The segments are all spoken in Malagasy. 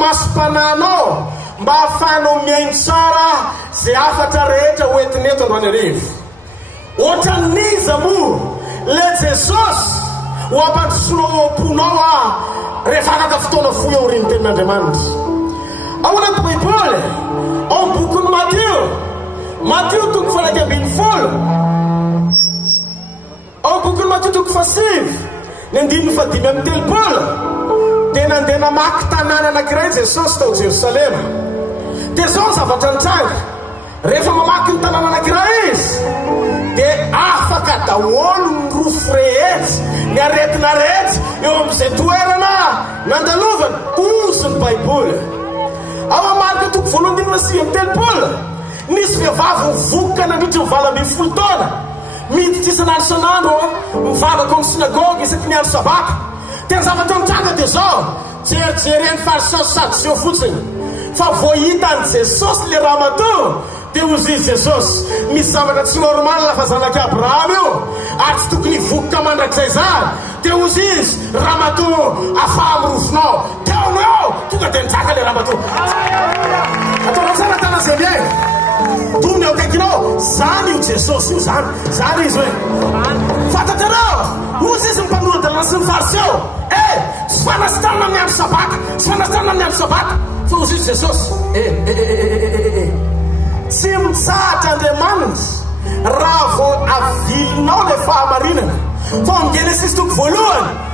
maspananao mba ahafanao miaino tsara zay afatra rehetra hoentiny eto Androany arivo. Ohatran'iza mo le Jesosy ho ampandrosoanao am-ponao rehefa anaka fotoana fohy ao riny tenin'Andriamanitra. Ao anaty Baiboly, ao amin'ny bokin'ny Matteo 7:20. Ao bokin'ny Matteo 7:5-5 dia nandeha namaky tanàna anankiray Jesosy tao Jerosalema. Dia zao zavatra nitranga, rehefa mamaky ny tanàna anankiray izy dia afaka daholo ny rofo rehetra, ny aretina rehetra eo amin'izay toerana nandalovany ozy ny Baiboly. Ao amin'ny Marka 2:9-10 nisy vehivavy nivoaka nandritra ny 20 taona, miditra isanandro mivavaka amin'ny sinagogy isaky ny andro sabata. Dia ny zavatra nitranga dia zao, jerijereny fariseo sy sadoseo fotsiny, fa voahitan'i Jesosy le ramatoa dia ozy izy Jesosy, misy zavatra tsy normal fa zanaky Abraham io ary tsy tokony hivoaka mandrakizay zany. Dia ozy izy ramatoa afa amrofonao teonao, tonga dia nitraka le ramatoa. Ataonao tsara tana zay miaina tomony eo akaikinao, zany io Jesosy io, zany izy hoe fantatrareo ozy izy mimpanorandalana sy ny fariseo. Tsy fanasitrana amin'ny andro sabata, tsy fanasitrana amin'ny andro sabata, fa ozy izy Jesosy tsy mitsahatra Andriamanitra raha vao avilinao le fahamarinana. Fa amin'ny Genesis 1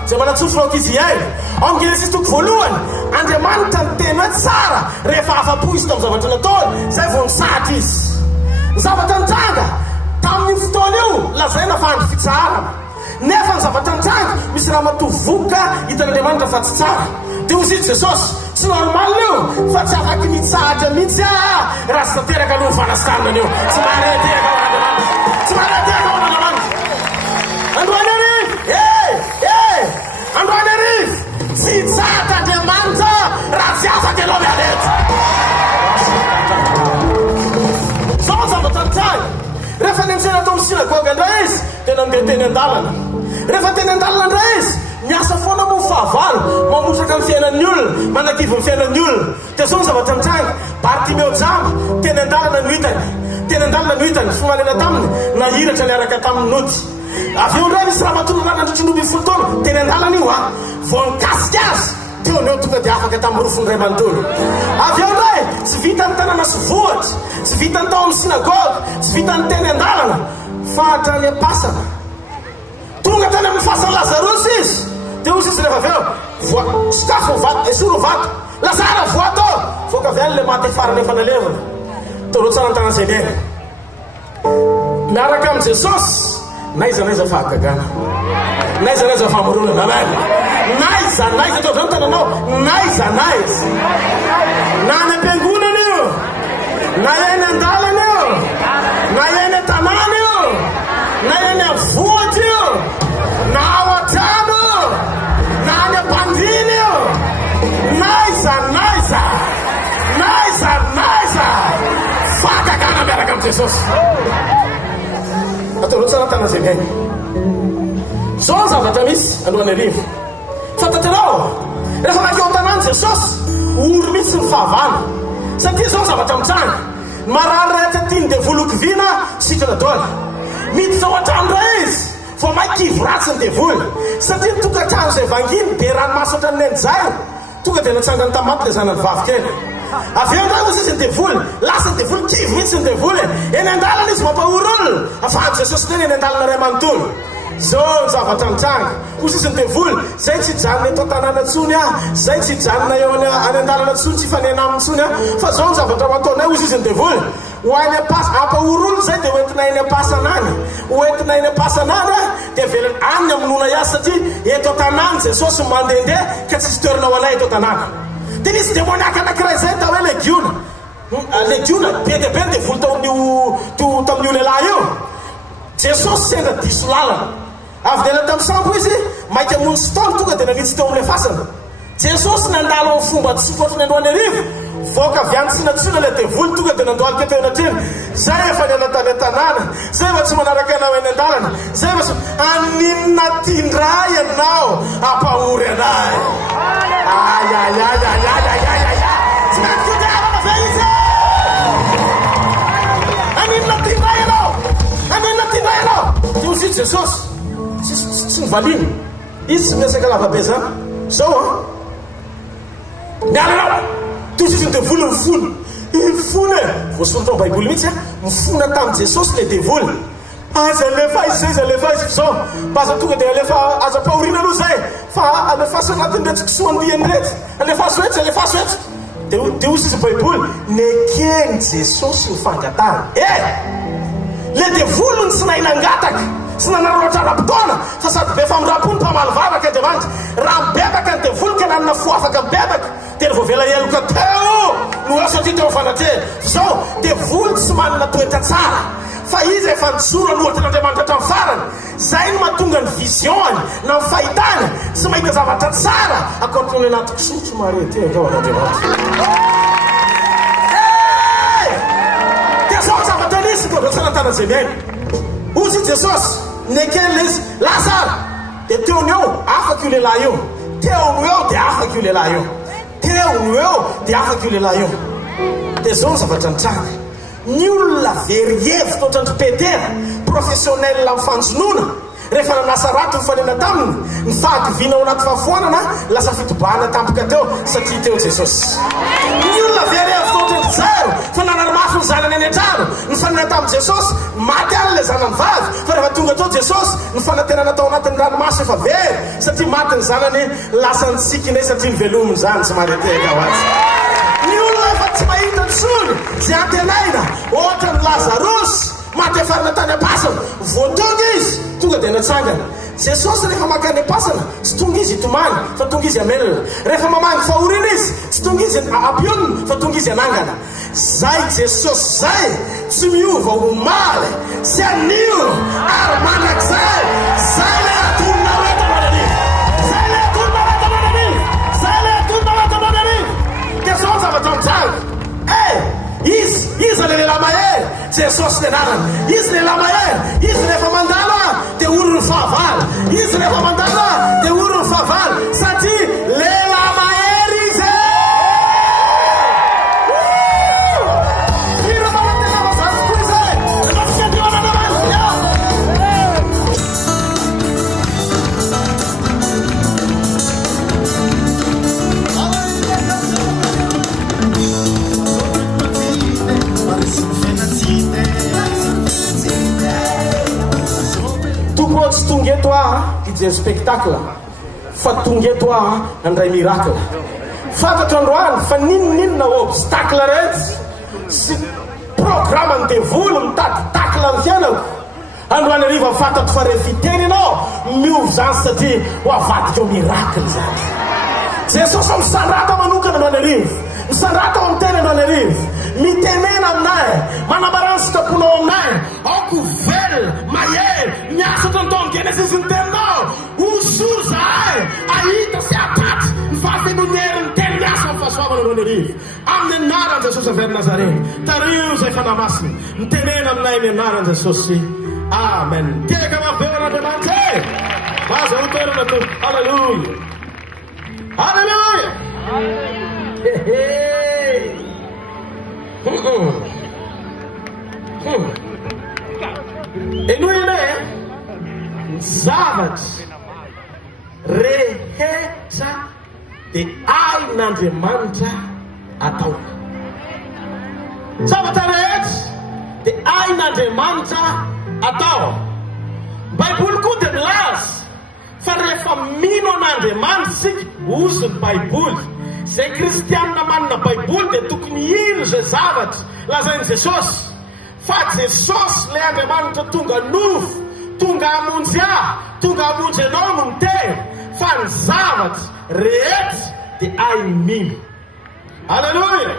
zay manatsofonao kiziay, amin'ny Genesis 1 Andriamanitra ny tena tsara rehefa afa-po izy tamin'ny zavatra nataony, zay vao nisahatra izy. Ny zavatra nitranga tamin'ny fotoana io lazaina fa andro fitsarana, nefa ny zavatra nitranga misy raha matovoka hitan'Andriamanitra fa tsy tsara. Dia ozy izy Jesosy tsy normal io, fa tsy afaky mitsahatra mihitsy raha sy tanteraka aloha fanasitanana io. Tsy mahareteraka ao Andriamanitra, tsy mahareteraka ao Andriamanitra. Androany arivo, Androany arivo, tsy tsahatra Andriamanitra raha tsy afaky ianao mialeta. Zao ny zavatra nitranga. Rehefa niantsena tao amin'ny sinagoga indray izy dia nandeha teny an-dalana. Rehefa teny an-dalana indray izy miasa foana mo fahavalo, mamotraka ny fiainan'ny olona, manakivy ny fiainan'ny olona. Dia zao ny zavatra nitranga. Bartimeo jamba teny an-dalana no hitany, teny an-dalana no hitany, fomanena taminy nahiratra niaraka tamin'ny nody. Avy eo indray misy ramatoa rano nandritra 20 taona teny an-dalana io vao nikasika azy teo neo tonga dia afaka tamin'ny rofony ray manontolo. Avy eo indray tsy vita ny tanàna sy vohatra, tsy vita ny tao amin'ny sinagoga, tsy vita ny teny an-dalana, fa hatrany am-pasana. Tonga tany amin'ny fasana Lazarosy izy. Dia ozy izy rehefa avy eo sakafo esoro vato, Lazara voato voaka avy any le maty farany efa nalevana. Toro tsara ny tanàna zay miaina miaraka amin'ny Jesosy. Naiza fahagagana, naiza famoronana, amen. Naiza tao zany tananao, naiza na any am-piangonana io, na eny an-dalana io, na eny an-tanàna io, na eny amin'ny vohatra io, na ao an-trano io, na any am-pandiny io, naiza fahagagana miaraka amin'ny Jesosy. Ataonao tsara tana zay miaina. Zao ny zavatra misy Androany arivo. Fantatrareo rehefa nakeo an-tanàna Jesosy ory mihitsy ny fahavana, satria zao ny zavatra mitranga. Marary rehetra tiany devoloky vina sitrana daoly. Mity zao an-trano ray izy vao maikivy ratsy ny devoly, satria ny tokantrano zay vanginy be ranomasy ohatrany nenjay, tonga dia natsangany tamaty le zanany vavikely. Avy eo indray ozy izy ny devoly, lasa ny devoly kivy mihitsy ny devoly. Eny an-dalana izy mampahory olona, ahafahany Jesosy teny eny an-dalana ray manontolo. Zao ny zavatra mitranga. Ozy izy ny devoly, zay tsy janona eto an-tanàna ntsony zay tsy janona eo any an-dalana ntsony, tsy fanena aminy ntsony fa zao ny zavatra mataonay ozy izy ny devoly. Ho any ampahory olona zay dia hoentina eny am-pasana any, hoentina eny am-pasana any dia velany any aminona ihany, satria eto an-tanàna Jesosy mandehandeha ka tsisy toerana ho anay eto an-tanàna. Dia nisy demoniaka anankiray zay tao hoe legiona be dia be ny devoly tamin'io lehilahy io. Jesosy sendra diso lalana, avy dena tamin'ny sambo izy maika mony sy taolo, tonga dia nanitsy teo amin'ilay fasana. Jesosy nandalo amin'ny fomba tsy sokotra ny Androany arivo, voaka avy any tsinatsina ilay devoly, tonga dia nandoaly keteo anatreny. Zay efa nianatany an-tanàna, zay efa tsy manaraka anao eny an-dalana, zay efa aninona tindray ianao ampahory anay. Tsy maintsy kodiarana ve izy. Aninona tindray ianao? Aninona tindray ianao? Ty ozy Jesosy tsy nivaliny. Izy tsy miasaka lavabe zany. Zao miala anao. Ty ozy izy ny devoly mifony. Mifony e. Voasoratra ao Baiboly mihitsy mifona tamin'i Jesosy le devoly. Aza alefa izy zay, izy alefa izy zao. Baza tonga dia alefa aza pahoriana aloha zay. Fa alefa azy anatin'ny retsy kisoandiany retsy. Alefa azy retsy, alefa azy retsy. Dia ozy izy Baiboly nekeny Jesosy ny fangatana. Le devolony tsy nahinangataka, tsy nanaratra rapotona, fa sady be famirampony mpamaly vavaka Andriamanitra. Raha mibebaka ny devoly ka nanana fo afaka mibebaka, dia ny voavela eloka teo no eo satria teo fanatrehana. Zao devoly tsy manana toetra tsara, fa izy efa nijoro alohatr'Andriamanitra hatramin'ny farany. Zay no mahatonga ny vision na ny fahitana tsy mahita zavatra tsara akoatran'ny anaty kisotro marety ao an'Andriamanitra. Sanatana-zay miaina ozy Jesosy nekely izy Lazara dia teony eo afaka io lehilahy io, teony eo dia afaka io lehilahy io, teony eo dia afaka io lehilahy io. Dia zao ny zavatra nitranga. Ny olona very hevitra ohatran'ny Petera professionnel amin'ny fanjonoana rehefa nanasa rato mifanena taminy ny fahakiviana ao anaty fahafoanana lasa fitobahana tampoka teo satria teo Jesosy. Ny olona very hevitra ohatran'ny zero fa nanaromafo ny zanany any an-trano ny fanena tamin'i Jesosy maty any le zanany vavy, fa rehefa tonga teo Jesosy ny fanantenana tao anatin'ny ranomasy efa very satria maty ny zanany lasa nitsikiny satria nivelominy zany tsy mareteka ho azy. Ny olona efa tsy mahita ntsony zay antenaina ohatran'ny Lazarosy maty afarina tany am-pasana voatonga izy tonga dia natsangana. Jesosy rehefa makany am-pasana tsy tonga izy itomany fa tonga izy amelona. Rehefa mamangy fahoriana izy tsy tonga izy ampionona fa tonga izy anangana. Zay Jesosy zay tsy miova ho maly sy anio ary manak'izay. Zay le atonona rehetra mananivo, zay le atonona rehetra mananivo, zay le atonona rehetra mananivo. Dia zao zavatra mitsanga. Izy le lehilahy mahery Jesosy le anarany. Izy lehilahy mahery, izy rehefa mandala dia oro ny fahavalo, izy rehefa mandala dia oro ny fahavalo satria lehilahy mahery izy. Fira manatena mazany tokoa izy. Anasiadio tsy tonga eto hijery spectacle fa tonga eto handray miracle. Fantatro androany fa ninona obstacle rehetra sy programme ny devoly mitady tacle amin'ny fiainako. Androany ariva fantatro fa rehefa fiteny ianao miovy zany satria ho avadika ao miracle zany. Jesosy misandrata manokana androany ariva, misandrata ao amin'ny teny androany ariva, mitenena aminahy, manambarany sikaponao aminahy, aoko velona mahery miasa tontolo Genesis ny teninao osoro zahay ahita sy apaty ny fahafelonyeri ny teny miasa amin'ny fahasoavana androany ariva amin'ny anaran'i Jesosy avy any Nazareta. Tario zay fanahy masina mitenena aminay amin'ny anaran'i Jesosy. Amen. Tiaka mavelona Andriamanitra e. Maza ho toerana to. Halleluja. Halleluja. E noi ny zavatra rehetra dia ain'Andriamanitra ataona. Zavatra rehetra dia ain'Andriamanitra atao. Baiboly koa dia milaza fa rehefa mino an'Andriamanitra sika ozy ny Baiboly. Zay kristianina manana Baiboly dia tokony ino zay zavatra lazain'i Jesosy. Fa Jesosy le Andriamanitra tonga nofo, tonga hamonjy tonga hamonjy ianao no miteny fa ny zavatra rehetra dia ainy mino. Halleluja.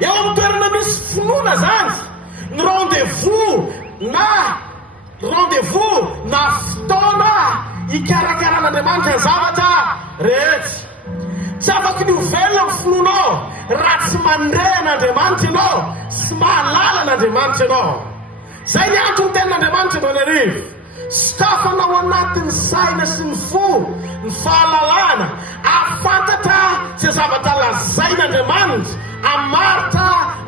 Eo amin'ny toerana misy finoana zany ny rendez-vous na fotoana ikarakaràn'Andriamanitra ny zavatra rehetra. Tsy afaka ny ovelona ny finoanao raha tsy mandray an'Andriamanitra ianao sy mahalala an'Andriamanitra ianao. Zay ny antony tenin'Andriamanitra androany ariva. Sokafanao anatin'ny saina sy ny fo ny fahalalana afantatra zay zavatra lazain'Andriamanitra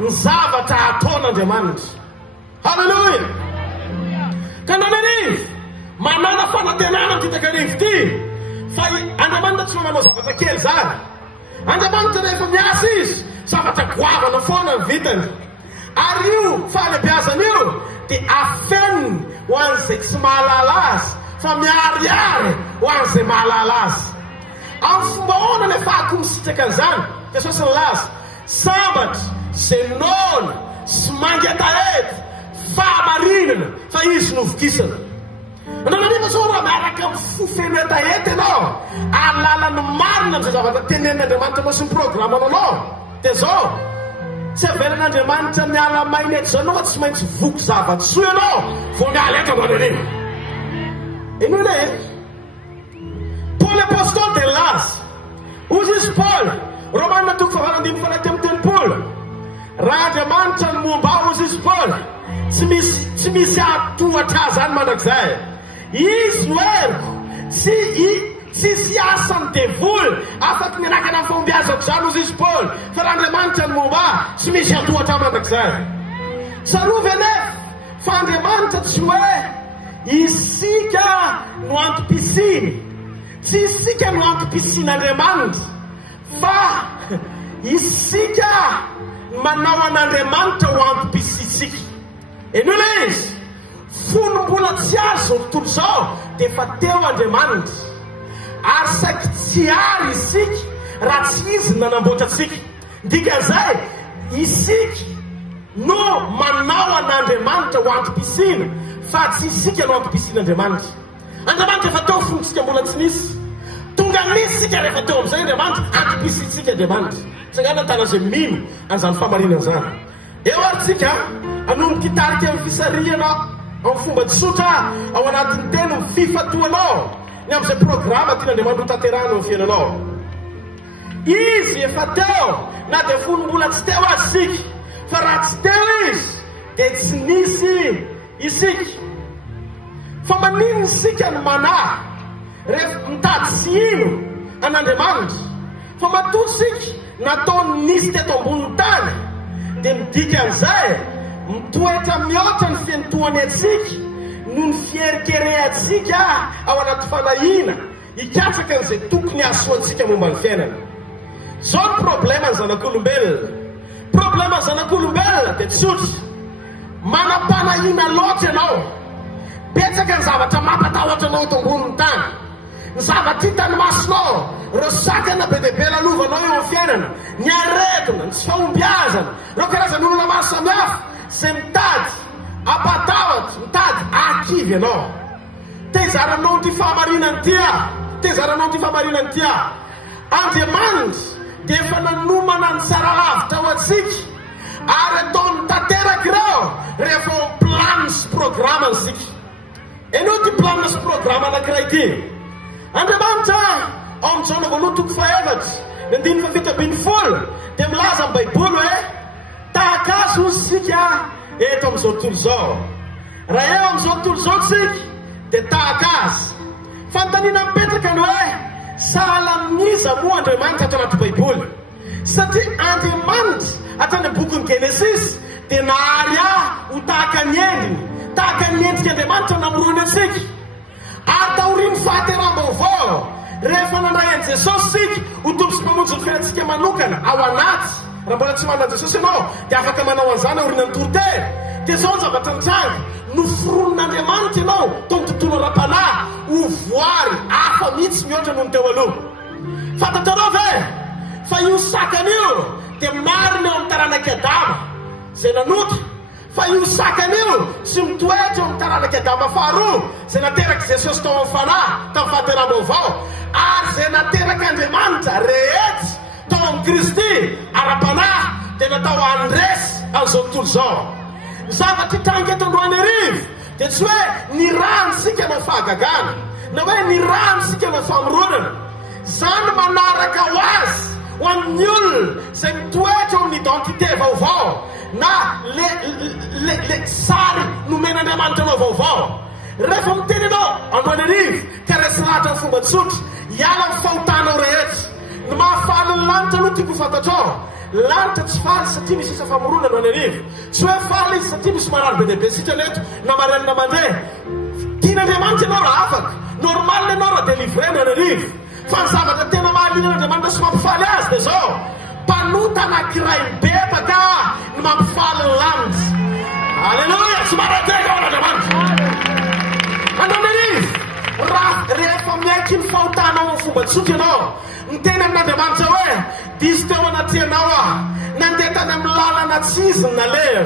ny zavatra ataon'Andriamanitra. Halleluja. Ka nanarivo manana fanantenana ty takarivo ty fa Andriamanitra tsy manao zavatra kely zany. Andriamanitra rehefa miasa izy zavatra goavana foana ny vitany. Ary io fahalebiazana io dia afeniny ho an'izay tsy mahalala azy fa miariary ho an'izay mahalala azy. Amin'ny fomba ahoana ny ahafahako misitraka an'izany? Jesosy nilaza sambatra zay nona sy mangatahety fahamarinana fa izy novokisana. Nananiva zao raha miaraka amin'ny fofenetahety ianao alalany marina amin'izay zavatra tenenin'Andriamanitra anao sy ny programanao anao. Dia zao tsy avelan'Andriamanitra miala maina eto zao anao tsy maintsy voky zava-tsoa ianao vao miala eto anao nananiva. Ino le Paul apôstôly dia nilaza ozy izy Paul Romanina 9:7 raha Andriamanitra ny momba ozy izy Paul tsy misy atohatra zany manak'izay. Izy noeriko tsisy asany devoly afaky mianakana amin'ny fombiazako zany ozy izy Paul fa raha Andriamanitra ny momba tsy misy atohatra manak'izay. Salova anefa fa Andriamanitra tsy hoe isika no antom-pisiny, tsy isika no antom-pisin'Andriamanitra fa isika manao an'Andriamanitra ho antom-pisitsika. Eno le izy fonombola tsy azo tontolo zao dia fa teo Andriamanitra ary saky tsy ary isika raha tsy izy nanamboatra atsika. Dikan'izay isika no manao an'Andriamanitra ho antom-pisina fa tsy isika no antom-pisin'Andriamanitra. Andriamanitra efa teo fonontsika mbola tsy nisy. Tonga nisika rehefa teo amin'izay Andriamanitra antom-pisitsika Andriamanitra. Sagana tana zay mino an'izany famarinana zany. Eo ary tsika anomboka hitarika amin'ny fisarihana amin'ny fomba tsotra ao anatin'ny teny ny fifatoanao ny amin'izay programa tian'Andriamanitra ho tanterahana amin'ny fiainanao. Izy efa teo na dia fonombola tsy teo azy sika fa raha tsy teo izy dia tsy nisy isika. Fa manino sika ny manahy rehefa mitady sy ino an'Andriamanitra fa matoa sika nataony nisy teto ambonin'ny tany dia midika an'izay mitoetra mihoatra ny fiantohany atsika no ny fierikerehantsika ao anaty fanahina hikatsaka an'izay tokony asoantsika momba ny fiainana. Zao ny problema ny zanak'olombelona. Problema ny zanak'olombelona dia tsotra manam-panahina loatra ianao. Betsaka ny zavatra mampatahotra anao eto ambonin'ny tany. Ny zavatra hitany masonao ireo sakana be dia be lalovanao eo amin'ny fiainana, ny aretina, ny tsy fahombiazana, ireo karazan'olona maro samihafa izay mitady ampatahotra, mitady akivy ianao. Tezaranao ty fahamarinany ty aho, tezaranao ty fahamarinany ty aho. Andriamanitra dia efa nanomana ny tsara lavitra ho antsika ary ataony tanteraka ireo rehefa plano sy programany sika. Eno ty plano sy programa anankiray ty. Andriamanitra ao amin'ny Jaona 1:4 dia milaza amin'ny Baiboly hoe tahaka azy ozy sika eto amin'izao tontolo zao. Raha eo amin'izao tontolo zao tsika dia tahaka azy. Fanontaniana mipetraka ny hoe sahala amin'iza moa Andriamanitra ato anaty Baiboly? Satria Andriamanitra ato amin'ny bokin'ny Genesis dia nahary ahy ho tahaka ny endriny, tahaka ny endrik'Andriamanitra namorony atsika. Ary taorian'ny fahateram-baovao rehefa nandray an'i Jesosy sika ho tompo sy mpamonjy ny fiainantsika manokana ao anaty. Raha mbola tsy manana Jesosy ianao dia afaka manao an'izany aorian'ny toriteny. Dia zao ny zavatra nitranga noforon'Andriamanitra ianao tao ny tontolo ara-panahy ho voary hafa mihitsy mihoatra noho ny teo aloha. Fantatrareo ve fa io sakana io dia marina eo amin'ny taranak'i Adama izay nanotra. Fa io sakana io sy mitoetra eo amin'ny taranak'i Adama faharoa izay nateraky Jesosy tao amin'ny fanahy tamin'ny fahateram-baovao ary izay nateraky Andriamanitra rehetra tao amin'ny Kristy ara-panahy dia natao andresy amin'izao tontolo zao. Zavatra hitranga eto Androany arivo dia tsy hoe ny ranosika no fahagagana na hoe ny ranosika no famoronana. Zany manaraka ho azy ho amin'ny olona izay mitoetra amin'ny identité vaovao na le sary nomen'Andriamanitra anao vaovao. Rehefa miteny ianao Androany arivo ka resy lahatra amin'ny fomba tsotra hiala amin'ny fahotanao rehetra, ny mahafaly ny lanitra aloha tiako fantatrao. Lanitra tsy faly satria misy isa famorona no anerivo. Tsy hoe faly izy satria misy marary be deaibe sitrana eto na marainy na mandeha. Tian'Andriamanitra ianao raha afaka. Normal ianao raha délivré no anerivo. Fa ny zavatra tena mahaliana Andriamanitra sy mampifaly azy dia zao. Mpanota anankiray bebaka ny mampifaly ny lanitra. Alleluia! Tsy marateka ao Andriamanitra. Anerivo. Rehefa miaiky ny fahotanao amin'ny fomba tsotra ianao, ny teny amin'Andriamanitra hoe diso teo anaty ianao aho, nandeha tany amin'ny lalana tsy izy ny naleho,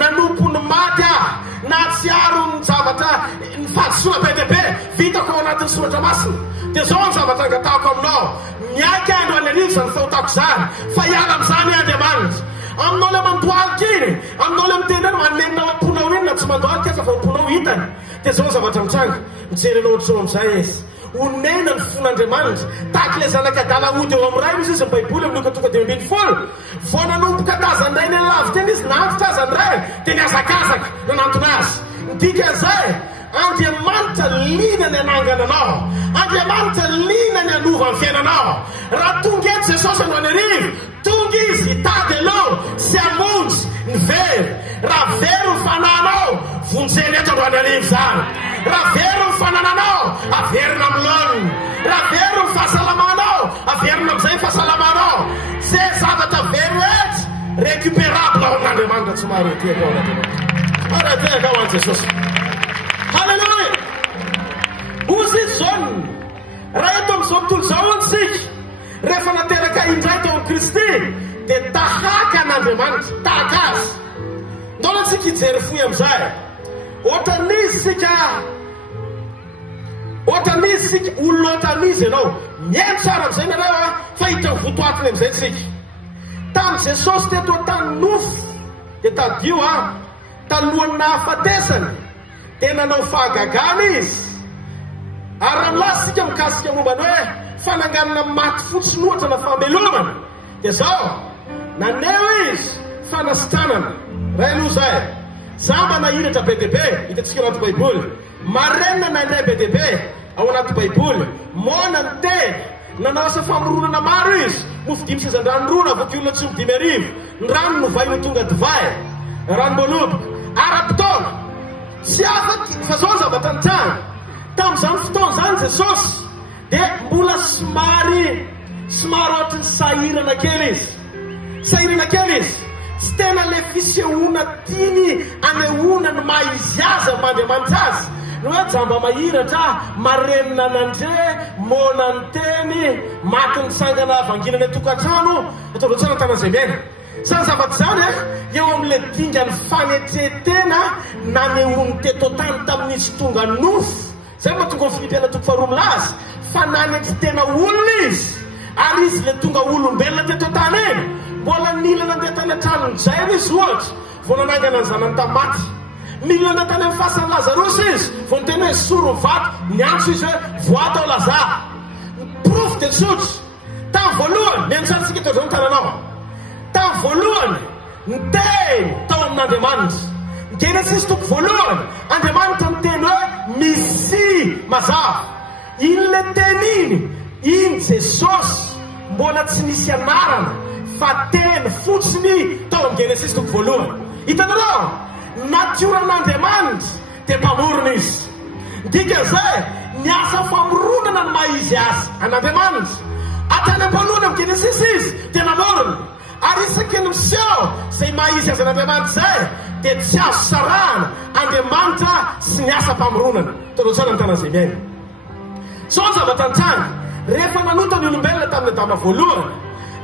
nanompo ny maty aho, na tsy aro ny zavatra ny fahadisoana be dia be vitako ao anatin'ny soratra masina. Dia zao ny zavatra angatahako aminao, miaiky andro anerivo izany fahotako izany, fa hiala amin'izany Andriamanitra. Aminao le mandohalika iny, aminao le miteny hoe manenina amponao iny na tsy mandohalika aza fa amponao hitany. Dia zao ny zavatra mitranga, mijery anao ohatrao amin'izay izy. Onena ny fon'Andriamanitra tahaka ilay zanak'Adaolaody eo amin'ny ray misy izy ny Baiboly amin'ny Luka 12:20. Vao nanomboka tazandray ny lavitra eny izy nantitra tazandray dia niazakazaka nanantona azy. Midika an'izay, Andriamanitra lina ny anangana anao, Andriamanitra lina ny anova ny fiainanao. Raha tonga eto Jesosy andro anerivo, tonga izy hitady aloha sy hamonjy ny very. Raha very ny fananao, vonjeny eto andro anerivo zany. Raha very ny fanananao, averina amin'ny laoniny. Raha very ny fahasalamanao, averina amin'izay fahasalamanao. Zay zavatra very eto, récupérable ao amin'Andriamanitra tsy mahareteka ao Andriamanitra. Mahareteka ao an Jesosy. Halleluja! Ozy izy zao, raha eto amin'izao tontolo izao antsika, rehefa nateraka indray tao amin'ny Kristy, dia tahaka an'Andriamanitra, tahaka azy. Ndao antsika hijery fohy amin'izay. Ohatran'izy sika olona ohatran'izy ianao. Mihaino tsara amin'izay nareo fa hita votoatiny amin'izay tsika. Tamin'i Jesosy teto an-tany nofo, dia tadio talohany nahafatesany, dia nanao fahagagana izy. Ary raha sika mikasika momba ny hoe fananganana maty fotsiny ohatra na famelomana. Dia zao, naneo izy fanasitranana. Ray aloha izay. Za manahiratra be dia be, hitantsika anaty Baiboly. Marenina nandray be dia be ao anaty Baiboly. Mona ny teny, nanao asa famoronana maro izy. Mofo 5,000 rona, avoky olona tsy 5,000. Ny rano novainy tonga divay, ranom-boaloboka, ara-potoana. Tsy afaky, fa zao ny zavatra nitranga. Tamin'izany fotoana izany Jesosy, dia mbola somary ohatry ny sahirana kely izy. Sahirana kely izy. Tsy tena le fisehoana tiany anehoana ny maha izy azy amin'Andriamanitra azy. No hoe jamba mahiratra, marenina nandre, mona ny teny, maty nitsangana vanginana tokantrano, ataonao tsara tanan'izay miaina. Sa ny zavatra izany eo amin'ilay dingany fanetretena nanehoany teto tany tamin'izy tonga nofo. Zay mba tonga amin'ny Filipiana 2:4 fa nanetretena olona izy. Ary izy le tonga olombelona teto tany eny. Mbola nila nandeha tany an-tranony Jaina izy ohatra, vao nanangana ny zanany tamaty. Nila nandeha tany amin'ny fasan'ny Lazarosy izy, vao niteny hoe soro ny vato, niantso izy hoe voato ao Lazara. Proof dia sotry. Tamin'ny voalohany, miantsaritsika eto izao ny tananao. Tamin'ny voalohany, ny teny tao amin'Andriamanitra. Ny Genesis toko voalohany, Andriamanitra niteny hoe misy mazava. Iny le teny iny Jesosy mbola tsy nisy anarana, fa teny fotsiny tao amin'ny Genesis toko voalohany. Hitanareo, natioran'Andriamanitra dia mpamorona izy. Dika izay, niasa famoronana ny maha izy azy an'Andriamanitra. Atany am-panoana amin'ny Genesis izy dia namorona. Ary isaky ny miseho izay maha izy azy an'Andriamanitra izay dia tsy azo sarahana Andriamanitra sy ny asa mpamoronana. Tao tsara ny tanan'izay miaina. Sao ny zavatra nitranga, rehefa nanota ny olombelona tamin'ny Adama voalohany,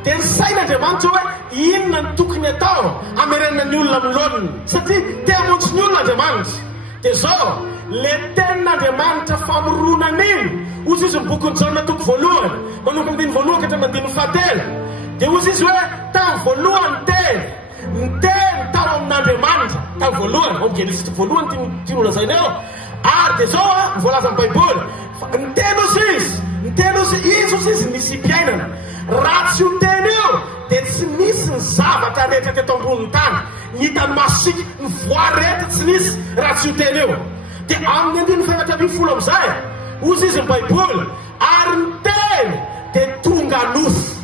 dia ny sain'Andriamanitra hoe inona ny tokony atao hamerenana ny olona amin'ny laoniny, satria te hamonjy ny olona Andriamanitra. Dia zao, le tenin'Andriamanitra famoronana iny, ozy izy mibokony Jaona toko voalohany, manomboka amin'ny voalohany ka hatramin'ny 7. Dia ozy izy hoe tamin'ny voalohany ny teny tao amin'Andriamanitra, tamin'ny voalohany, ao Genesis toko voalohany tian'olona izay eo. Ary dia zao voalaza amin'ny Baiboly, ny teny ozy izy nisy mpiainana. Raha tsy ho teny io dia tsy nisy ny zavatra rehetra teto ambonin'ny tany. Ny hitany masika ny voarehetra tsy nisy raha tsy ho teny io. Dia amin'ny 150 amin'izay, ozy izy ny Baiboly, ary ny teny dia tonga tonga nofo.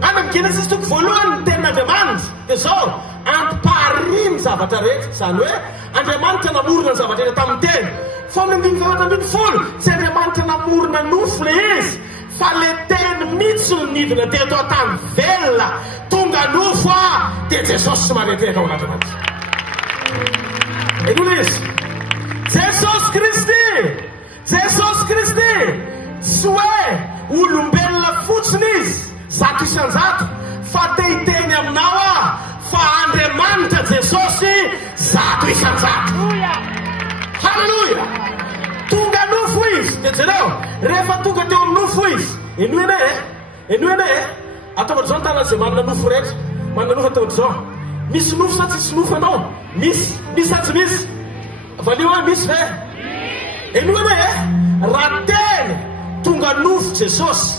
Any Genesis toko voalohany tenin'Andriamanitra dia zao ampariny zavatra rehetra, zany hoe Andriamanitra namorona ny zavatra rehetra tamin'ny teny. Fa amin'ny 1:20 tsy Andriamanitra namorona nofo le izy, fa le teny mihitsy no nidina teto an-tany velona. Tonga nofo dia Jesosy sy maretreka ao an'Andriamanitra. Eglona izy. Jesosy Kristy tsy hoe olombelona fotsiny izy zato isan-jato, fa tehiteny aminao fa Andriamanitra Jesosy zato isan-jato. Halleluja. Tonga nofo izy. Dia jereo, rehefa tonga teo amin'ny nofo izy, enoene ataovatra zao ny tanana izay manana nofo rehetra, manana nofo ataovatra zao. Misy nofo sa tsisy nofo anao? Misy sa tsy misy? Valio hoe misy ve? Enoene raha teny tonga nofo Jesosy,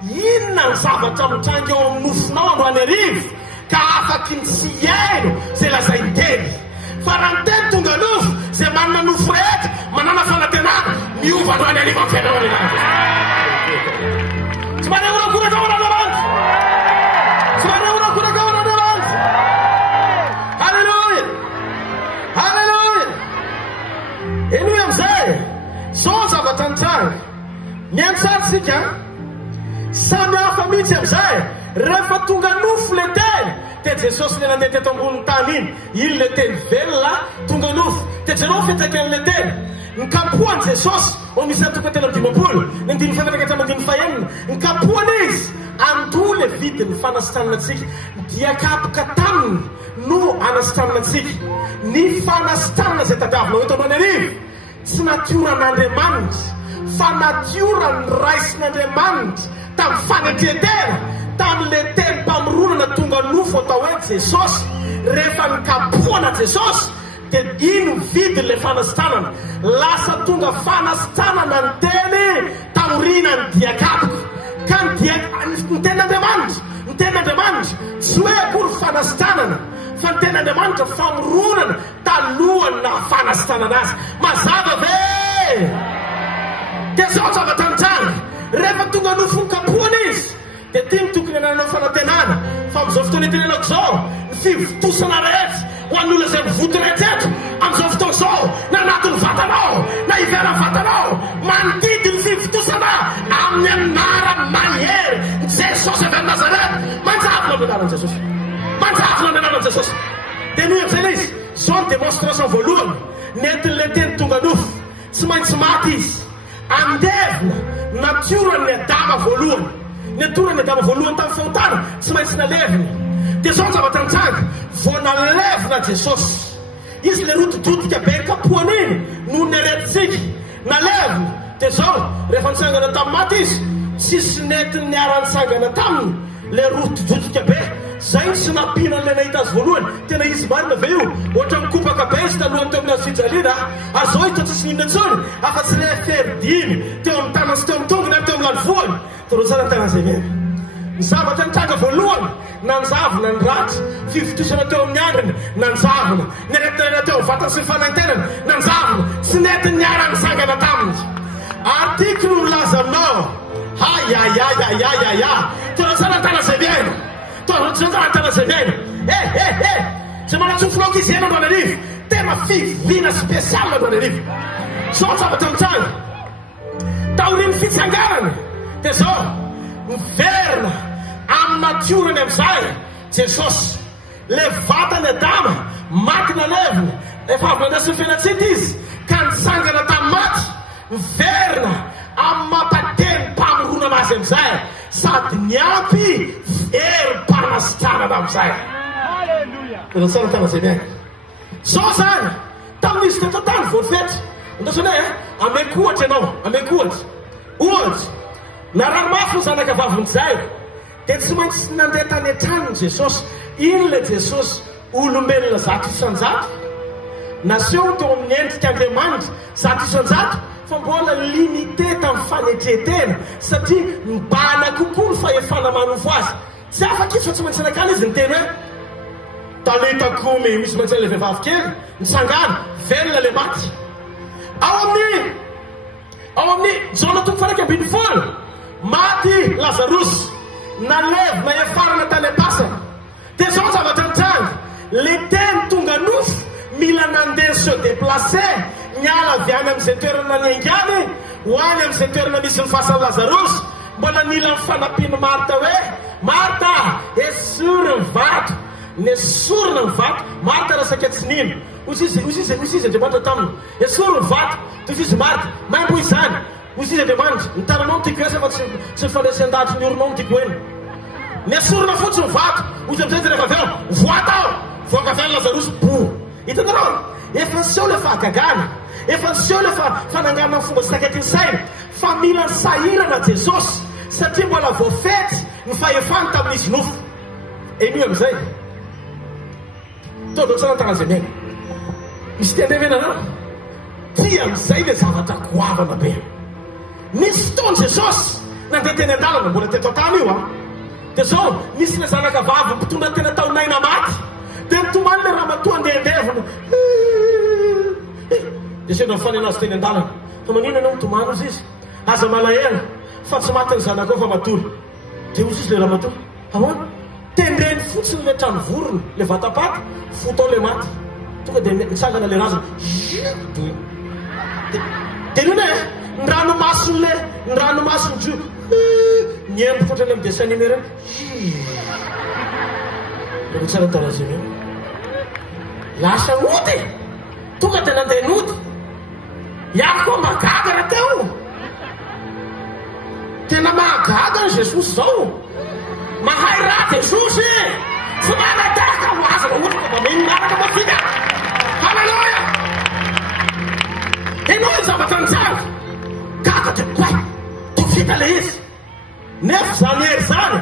inona ny zavatra mitranga eo amin'ny nofonao androany arivo ka afaky ny tsy haino zay lazainy teny. Fa raha ny teny tonga nofo, zay manana nofo rehetra, manana fanantenana, miova androany arivo ampianao ny landy. Tsy manana urakorakao an'Andriamanitra. Tsy manana urakorakao an'Andriamanitra. Halleluja. Halleluja. Eno amizay, zao zavatra nitranga. Miantsaritsika samy hafa mihitsy amizay. Rehefa tonga nofo le teny, dia Jesosy le nandeha teto ambony tany iny le teny velona tonga nofo. Dia jereo fiantraikan'le teny. Ny kapohany Jesosy ao misy atoka tena 50, ny 95, ny kapohany izy anto le vidiny fanasitranana antsika. Dia kapoka taminy no anasitranana antsika. Ny fanasitranana zay tadiavinao eto ambany arivo tsy natioran'Andriamanitra, fa natioran'ny raisin'Andriamanitra tamin'ny fanetretera, tamin'le teny mpamoronana tonga nofo atao hoe Jesosy. Rehefa nikapohana Jesosy, dia ino vidiny le fanasitranana? Lasa tonga fanasitranana ny teny tamorina ny diakapoka. Ka ny ten'Andriamanitra tsy hoe akory fanasitranana, fa ny ten'Andriamanitra famoronana talohany na fanasitranana azy. Mazava ve? Dia zao zavatra nitranga. Rehefa tonga nofo ny kapohana izy, dia tia ny tokony ananao fanantenana. Fa amin'izao fotoana itenenako zao, ny fivotosana rehetra ho an'olona izay mivoto rehetra amin'izao fotoana zao, na anatin'ny vatanao na ivelan'ny vatanao, mandidy ny fivotosana amin'ny anarany mahery Jesosy avy amin'ny Nazareta. Manjavona amin'ny anaran'i Jesosy. Manjavona amin'ny anaran'i Jesosy. Dia noho amizay izy, zao ny démonstration voalohany nentin'le teny tonga nofo. Tsy maintsy maty izy. Andevina natiorany Adama voalohany. Natiorany Adama voalohany tamin'ny fahotana tsy maintsy nalevina. Dia zao ny zavatra nitranga, vao nalevina Jesosy, izy le rotodrodika be kapohany iny no neretintsika nalevina. Dia zao rehefa nitsangana tamin'ny maty izy, tsisy netiny niara-nitsangana taminy le rotodrodika be. Zay sy nampinan'le nahita azy voalohany. Tena izy marina ve io? Ohatra mikopaka be izy talohany teo amin'ny azy fijaliana. Azao ito tsisy ninona intsony, afa-tsy le ferdiny teo amin'ny tanany sy teo amin'ny tongony ary teo amin'ny lanovoany. Toro tsara ny tanan'izay mena. Ny zavatra nitranga voalohany, nanjavona ny ratsy, fivotosana teo amin'ny andriny, nanjavona. Ny aretina teo amin'ny vatany sy ny fanaintenany, nanjavona. Tsy netiny niara-nisangana taminy. Artiky no milaza aminao. Ayayayayayaya. Toro tsara ny tanan'izay mena. Zay manatsofonao izy ena androany arivo, tena fivina spesialy androany arivo. Zao zavatra nitranga taoriny fitsanganany. Dia zao miverina amin'ny natiorany amizay Jesosy. Le vatany Adama maty nalevina, efa avy nandesiny fiainatsika izy ka nitsangana tamin'ny maty. Miverina amin'ny mampateny mpamoronana azy amizay, sady niampy herim-panasitranana amizay. Tena tsara tana zay miaina. Zao zany tamin'izy teto tany voafetra. Antasany hoe ameko ohatra ianao, ameko ohatra. Ohatra, na ranomafy ny zanakavaviny zay, dia tsy maintsy nandeha tany an-tranony Jesosy. Ino le Jesosy? Olombelona zato isan-jato. Naseho teo amin'ny endrik'Andriamanitra zato isan-jato, fa mbola limité tamin'ny fanetretena satria mibana kokoa ny fahefana manofo azy. Tsy afaka izy fa tsy maintsy anakana izy ny teny hoe talitako misy maintsy le vehivavy kely nitsangana velona le maty. Ao amin'ny jaona 1:20 maty Lazarosy. nalevy na efarana tany am-pasana. Dia zao zavatra nitranga, le teny tonga nofo mila nandeha se déplacer, miala avy any amin'izay toerana niaingany ho any amin'izay toerana misy ny fasan'i Lazarus. Mbola nila mifanampiany Marta hoe Marta, esorina ny vato, nesorina ny vato. Marta rasaka tsy nino. Hozy izy Andriamanitra taminy, esorina ny vato. Toy izy Marta, maimbo izany. Hozy izy Andriamanitra, nitaranao ny tiako esa fa tsy fanesian-dahatra ny oronao ny tiako eny. Nesorina fotsiny ny vato. Hozy amin'izay rehefa avy eo, voatao, voaka avy any Lazarus bo. Hitanareo, efa niseho le fahagagana, efa niseho le fananganana ny fomba saketiny saina, fa mila sahirana Jesosy satria mbola voafety ny fahefany tamin'izy nofo. Eny amin'izay todao tsara tarazemena misy tiandevena anao tia amin'izay le zavatra goavana be. Misy fotoany Jesosy nandeha teny an-dalana, mbola teto an-tany io a. Dia zao misy le zanaka vavy mpitondra tena taonaina maty, dia nitomany le ramatoa andehndevona. Dia sendra mifany anazy teny an-dalana, fa manino ianao mitomany ozy izy? Aza malahelo fa tsy maty ny zanako fa matory. Dia ozy izy le ramatoa, ahoana? Tendreny fotsiny le trano vorona, le vatapaty, fotao le maty. Tonga dia mitsangana le razana. Dia io ny ranomasony Jour niembotra otrany amin'ny dessin animé reny. Dia tsara tarazimy lasa ody, tonga dia nandeha nody. Iaho koa magagana teo, tena mahagaga ny Jesosy zao. Mahay raha Jesosy, tsy manataka ho aza ohatra ka maminaraka mafika. Halleluja. Ianao ny zavatra nitsanga gaga dia koay tovita le izy. Nefa zany hery zany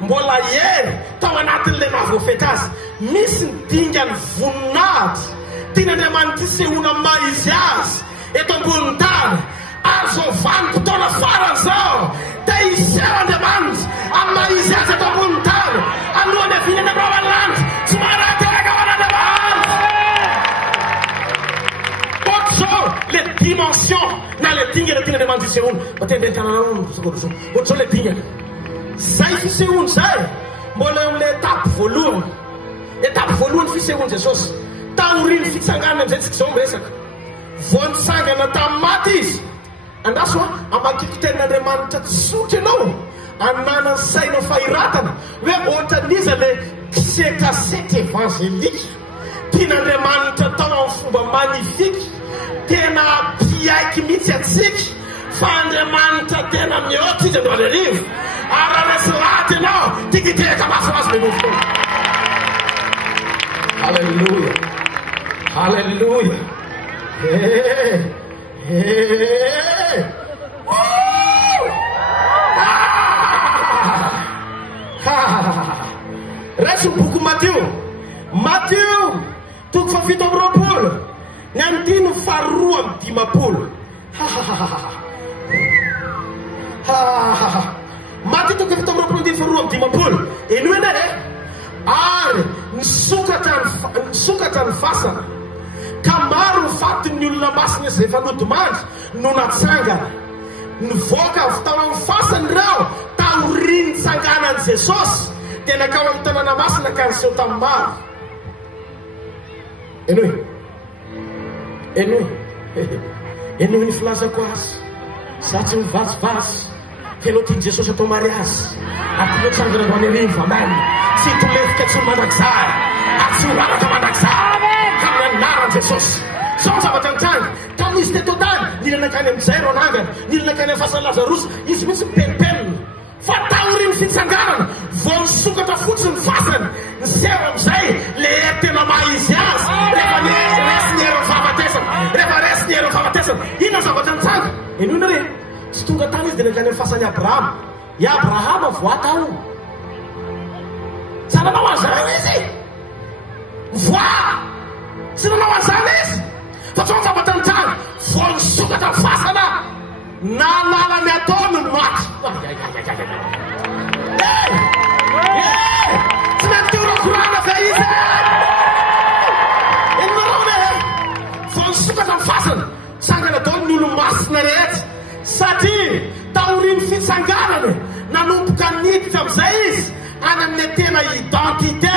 mbola hery tao anatin'le mahavoafety azy. Misy ny dingany voninahitra tian'Andriamanitra isehoana maha izy azy eto ambony tany. Azo vanim-potoana farany zao dia iseho Andriamanitra amin'ny maha izy azy eto ambony tany alohan'ny haviany amin'ny lanitra. Tsy manateraka ho an'Andriamanitra. Ohatr'izao le dimension na le dingana tian'Andriamanitra isehoana. Batendreny tananao ohatr'izao le dingana zay fisehoany zay mbola eo amin'le etape voalohany. Etape voalohany fisehoany Jesosy taoriny fitsangana amin'izay tsika zao miresaka. Vao nitsangana tamin'ny maty izy, andaso amakiko tenin'Andriamanitra tsotra ianao ananany saina fahiratana hoe ohatran'iza le ksekasety evangelika tian'Andriamanitra tao amin'ny fomba magnifika, tena piaiky mihitsy atsika fa Andriamanitra tena mihoatra izy andro arivo. Ary resy laty ianao tikiteka maso azy menofo. Halleluja, halleluja. Resy ny boky Matteo toko fafito amby roapolo ny andiny faharoa amby dimapolo. Matteo toko fafito amby roapolo andiny faharoa amby dimapolo. Eny hoe ene ary nisokatra ny fasana ka maro ny fatiny olona masina izay efa nodimandry no natsangana. Nivoaka avy tao amin'ny fasany ireo taoriny tsanganan'i Jesosy dia nakao amin'ny tanàna masina ka niseho tamin'ny maro. Eny hoe ny filazako azy satsy mivazivazy fenao tiany Jesosy atao mariazy aty tsangana ho any arivo. Amen. Tsy tolefika tsy mandrakizay atsy mivaraka mandrakizay amin'ny anaran'i Jesosy. Zao zavatra nitranga tamin'izy teto tany nilanakany amin'izay ro anangana nilanakany amin'ny fasan'i Lazarus izy mihitsy mipenipelina fa taoriny fitsanganana vao nisokatra fotsiny ny fasany niseho amin'izay le tena maha izy azy rehefa resy ny heron'ny fahafatesana. Inona zavatra nitranga? Eny na re tsy tonga tany izy dia nakany amin'ny fasan'i Abrahama. I Abrahama voatao tsy nanao an'izany izy, tsy nanao an'izany izy fa zao zavatra nitranga vao nisokatra ny fasana nalala ny ataony ny maty. Tsy mety orokorana fa izy enarone vao nisokatra ny fasana sangana ataony ny olo masina rehetra satria taoriny fitsanganany nanomboka niditra am'izay izy any amin'ny tena identité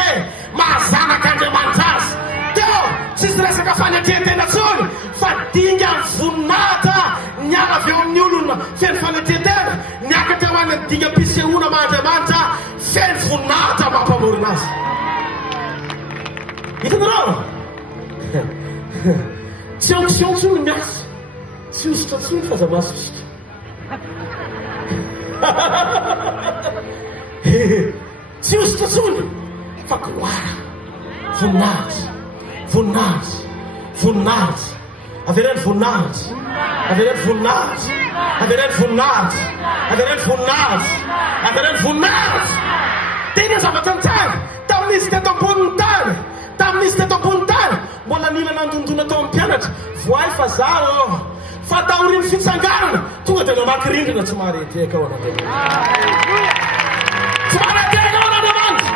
mahazanaka Andriamanitra azy. Teo tsisy resaka fanetretena tsony fa dinga voninahitra niala avy eo amin'ny olona feno fanetretena niakatra ho any amin'ny dinga mpisehoana ma-Andriamanitra feno voninahitra mampamorona azy. Hitanareo tsy onction tsony miasa, tsy ositra tsony fa za masositra. Tsy ositra tsony fa gloire, voninahitra, voninahitra, voninahitra, averany voninahitra, averany voninahitra, averany voninahitra, averany voninahitra, averany voninahitra. Tena zavatra nitsanga tamin'izy teto ambonin'ny tany, tamin'izy teto ambonin'ny tany mbola nila nandondona tao amin'ny mpianatra voay fa zaho fa taoriny fitsangarana tonga dia namaky rindrina tsy mahareteka ao anatena. Tsy mahareteka ao an'Andriamanitra.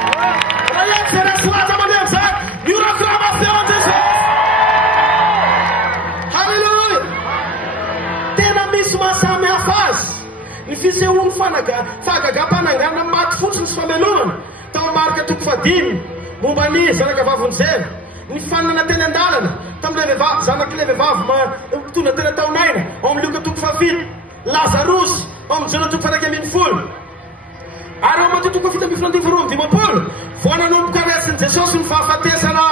Raha eny zay resoatra mandeha amin'izay miraklamatio an Jesosy. Halleluja. Tena misy mahasamy hafa azy ny fisehoany fahagagam-pananganana maty fotsiny sy famelomana tao marika 5 momba ny zanaka vavonjely ny fanana teny an-dalana tamin'ilay vehivavy zanak'ilay vehivavy mitondra tena taonaina ao amin'ny Luka 7 Lazarosy ao amin'ny Jona 1:10 ary ao amin'ny 7:22 vao nanomboka resin'i Jesosy ny fahafatesana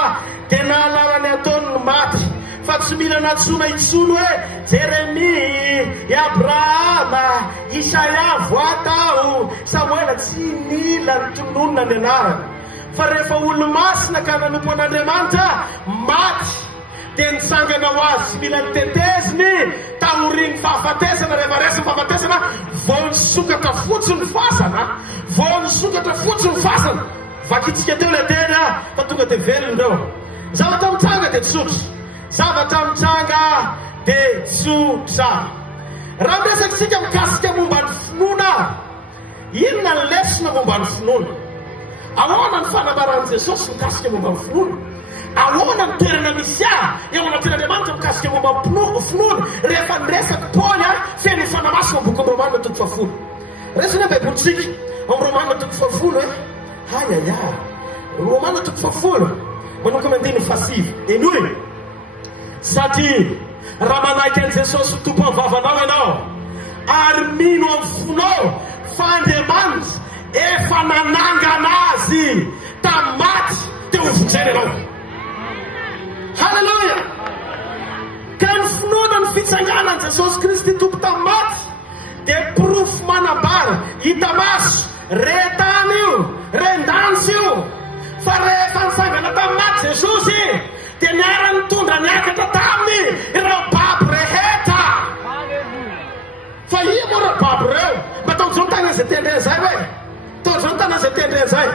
dia nahalalany ataony ny maty fa tsy mila natsona itsono hoe Jeremia, Abrahama, Isaia voatao, Samuela tsy mila tononona ny anarana. Fa rehefa olo-masina ka nanompo an'Andriamanitra maty dia nitsangana ho azy tsy mila niteteziny taoriny fahafatesana rehefa resy ny fahafatesana vao nisokatra fotsiny fasana, vao nisokatra fotsiny fasana vakitsika teo le tena fa tonga dia velondreo. Zavatra mitsanga dia tsotra, zavatra mitsanga dia tsotra. Raha miresakitsika mikasika momba ny finoana, inona ny lesona momba ny finoana? Ahoana ny fanambaran'i Jesosy mikasika momba ny finoana? Ahoana ny toerana misy eo anatin'Andriamanitra mikasika momba ny finoana? Rehefa niresaka Paoly feno fanamasina boky Romanina 10. Resana baibolitsika amin'ny Romanina 10 hayaya Romanina 10 manomboka amin'ny 5 eny hoe satria raha manaiky an'i Jesosy tompo amin'ny vavanao ianao ary mino amin'ny fonao fa Andriamanitra efa nanangana azy tamaty teo vonjeny ianao. Halleluja. Ka ny finoana ny fitsanganan'i Jesosy Kristy tompo tamaty dia proof manambara hita maso retany io rendansy io fa rehefa nisangana tamaty Jesosy dia niara nitondra niakatra taminy ireo baby rehetra. Fa io moa ireo baby ireo mba taon'izao ny tana izay tendre zay hoe taon'izao ny tana izay tendre zay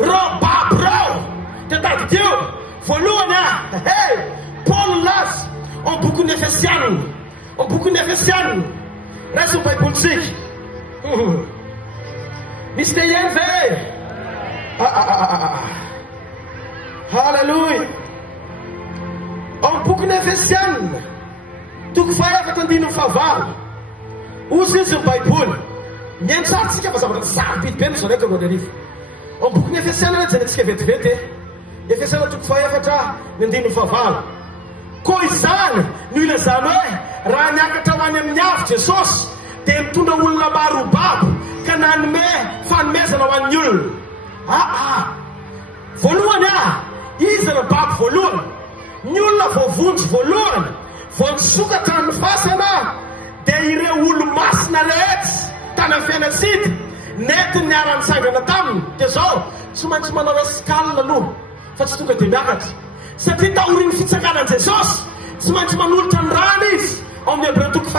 ireo baby ireo dia taditio voalohany Paul lazy ao bokyny Efesianina, ao bokyny Efesianina resy ny baibolitsika misy te eny ve halleluja. Ao bokyny Efesianina 4:9 ozy izy ny baiboly mientsaritsika fa zavatra sarobidy ny zareka ro arivo. Ao bokyny Efesianina jerentsika vetivety Efesianina 4:9 koa izany noho ilazany hoe raha niakatra ho any amin'ny avy Jesosy dia mitondra olona marobabo ka nanome fanomezana ho an'ny olona. Voalohany izy ny babo voalohany, ny olona voavonjy voalohany vao nisokatra ny fasana dia ireo olo-masina rehetra tany amin'ny fiainantsika nety niara-nitsangana taminy dia zao tsy maintsy manao escale aloha fa tsy tonga dia miakatra satria taoriny fitsanganan'i Jesosy tsy maintsy manolotra ny rano izy ao amin'ny Hebreo 5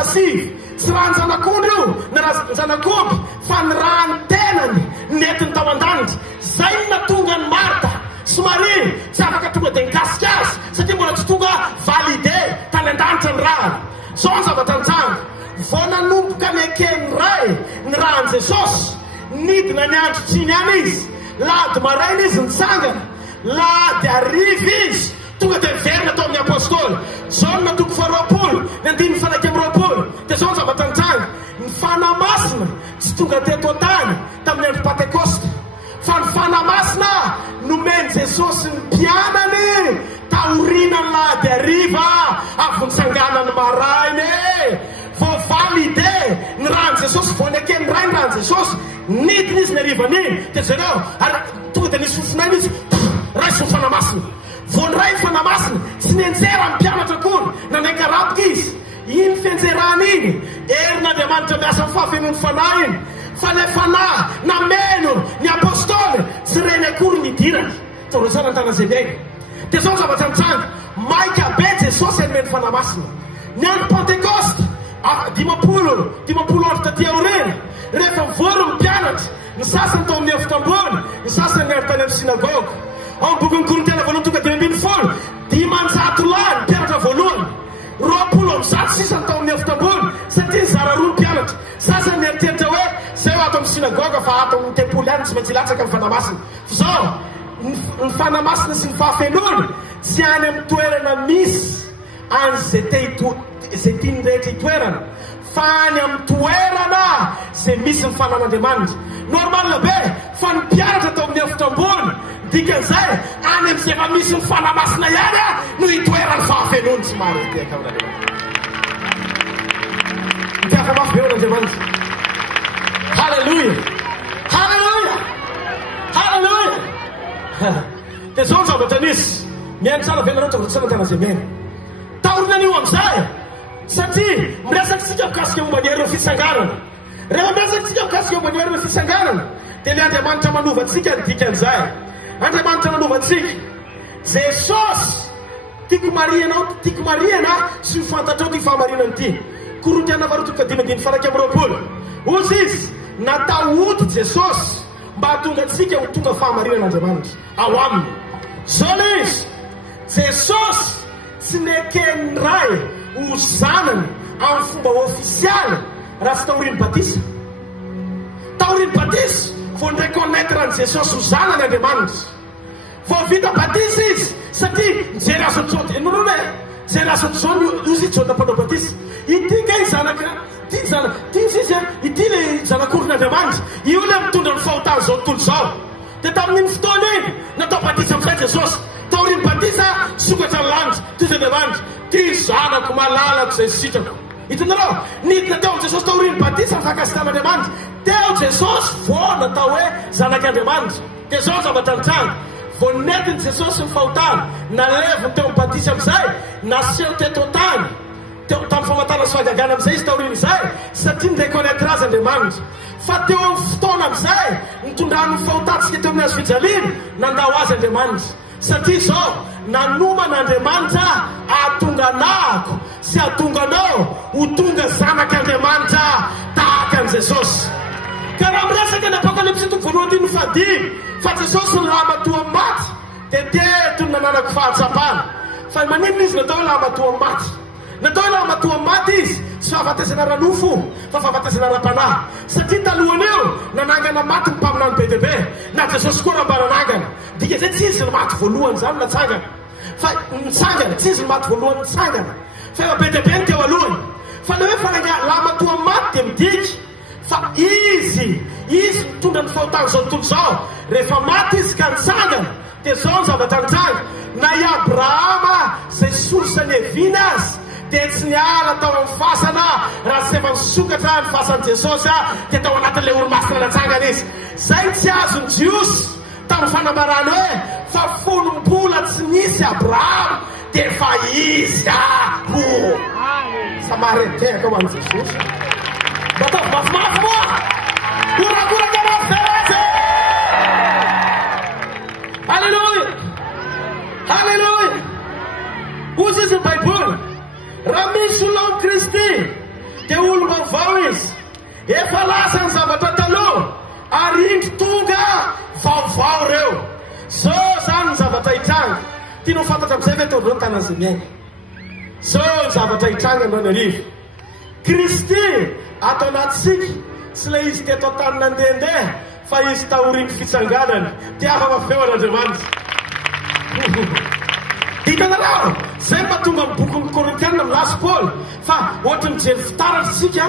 tsy raha ny zanak'ondry io na raha ny zanak'ondry fa ny raha ny tenany netiny tao an-danitra zay natonga ny Marta sy Maria tsy afaka tonga dia nikasika azy satria mbola tsy tonga valide tany an-danitra ny rahany. Zao ny zavatra nitsanga vao nanomboka nekeny ray ny rahan'i Jesosy nidina ny andro tsiny any izy lady maraina izy nitsangana lady ariva izy tonga dia verina tao amin'ny apôstôly Jaur 2:20 dia zao ny zavatra nitsanga ny fanamasina tsy tonga teto tany tamin'ny andro Pentecoste fa ny fanamasina nomeny Jesosy ny mpianany taorinany lahady ariva avy nitsanganany marainy vao valide ny rany Jesosy vao nekeny ray ny rany Jesosy nidiny izy ny arivany dia zareo ary tonga dia nisy fofonay izy ray sy ny fanamasina vao ny ray ny fanamasina tsy nenjera ny mpianatra kory nanaikarapika izy iny fenjerana iny erin'Andriamanitra miasa amin'ny fahafenony fanahy iny fa le fanahy nameno ny apôstôly tsy reny akory nidirany torotsara an-tanazay miaina dia zao zavatra mitranga maika be Jesosy nomeny fanamasina ny andro Pentecoste dimapolo andro taty aorena rehefa vory ny mpianatra ny sasany tao amin'ny efitrambony ny sasany niary tany amin'ny sinagoga ao amin'ny bokin'ny Korintiana voalohany tonga 2:10 dimanjato lahy ny mpianatra voalohany 26 tao amin'ny efitrambony satria zara roa ny mpianatra sasany nieritreritra hoe zay ato amin'ny sinagoga fa ato amin'ny tempoly any tsy maintsy latsaka ny fanamasina zao ny fanamasina sy ny fahafenony tsy any amin'ny toerana misy any zay tiany rehetra hitoerana fa any amin'ny toerana zay misy ny fanan'Andriamanitra normalna be fa ny mpianatra tao amin'ny efitrambony dikan'izay any amin'izay efa misy ny fanamasina ihany no hitoerany fahafenony tsy maro tiaka amin'Andriamanitra mitiafa mafy be amin'Andriamanitra halleluja halleluja halleluja dia zao ny zavatra nisy miaino tsara venareo tavotitsana an-tanazay miaina taorinan'io amin'izay satria miresakytsika mikasika momban'ny ireo fisanganana rehefa miresakytsika mikasika momban'ny ireo fisanganana dia le Andriamanitra manovantsika ny dikan'izay Andriamanitra nanovantsika Jesosy tiako mariana sy fantatrao ty fahamarinany ty Korintiana varotoka 5:20 ozy izy natao ody Jesosy mba hatonga antsika ho tonga fahamarinan'Andriamanitra ao aminy zao le izy Jesosy tsy nekeny ray ho zanany amin'ny fomba ofisialy raha tsy taoriny batisa taoriny batisa vao nireconnaître ny Jesosy ho zanany Andriamanitra vao vita batisa izy satria nijery azo Jona nonone jery azo Jona ozy Jona mpanao batisa ity kay zanaka ity le zanakorin'Andriamanitra io le mitondra ny fahotany zao tontolo zao dia tamin'iny fotoana iny natao batisa amin'izay Jesosy taoriny batisa sokatra ny lanitra tozan'Andriamanitra ty zanako malalako zay sitrako hitanareo nidina teo Jesosy taoriny batisa mifakasitan'Andriamanitra teo Jesosy vao natao hoe zanak'Andriamanitra dia zao zavatra nitranga vao netiny Jesosy ny fahotany naleviny teo batisa amin'izay naseho teto tany tamin'ny famatana sy fahagagana amin'izay izy taoriny izay satria nireconnaître azy Andriamanitra fa teo amin'ny fotoana amin'izay nitondrany fahotantsika teo amin'ny azo fijaliana nandao azy Andriamanitra satria zao nanoman'Andriamanitra ahatonga anako sy ahatonga anao ho tonga zanak'Andriamanitra tahaka an' Jesosy ka raha miresaka ny Apokalypsy 1:5 fa Jesosy ny lamatoa maty dia teto ny nananako fahatsapana fa maninona izy natao lamatoa maty natao lamatoa maty izy sy fahafatesana ranofo fa fahafatesana ra-panahy satria talohany eo nanangana maty ny mpaminany be dia be na Jesosy koa raha mba nanangana dika zay tsy izy ny maty voalohany zany natsangana fa nitsangana tsy izy ny maty voalohany nitsangana fa efa be dia be ny teo alohany fa le hoe fananga lamatoa maty dia midiky fa izy mitondra ny fahotany zao tontolo zao rehefa maty izy ka nitsangana dia zao ny zavatra nitsanga na i Abrahama zay sorsany eviana azy dia tsy niala tao amin'ny fasana raha tsy efa nisokatra ny fasan'i Jesosy dia tao anatin'ilay oromasina natsangana izy zay tsy azony Jiosy tamin'ny fanambarana hoe fa 10 mbola tsy nisy Abrahama dia fa izy aho samareteka ho an'i Jesosy batao mafimafy moa korakoraka mafiterese halleluja halleluja ozy izy ny baiboly raha misy olona amin'ny Kristy dia olo-baovao izy efa lasa ny zavatra taloha ary indro tonga vaovao reo zao zany ny zavatra hitranga tianao fantatra amin'izay ve tao ireo tanazay miaina zao ny zavatra hitranga andro any arivo Kristy ato anatsika tsy le izy teto an-tany nandehandeha fa izy taoriny fitsanganana tiafa mafeo an'Andriamanitra hitanareo zay mba tonga amin'ny bokin'ny Korintiana milasy Paoly fa ohatra mijery fitaratra tsika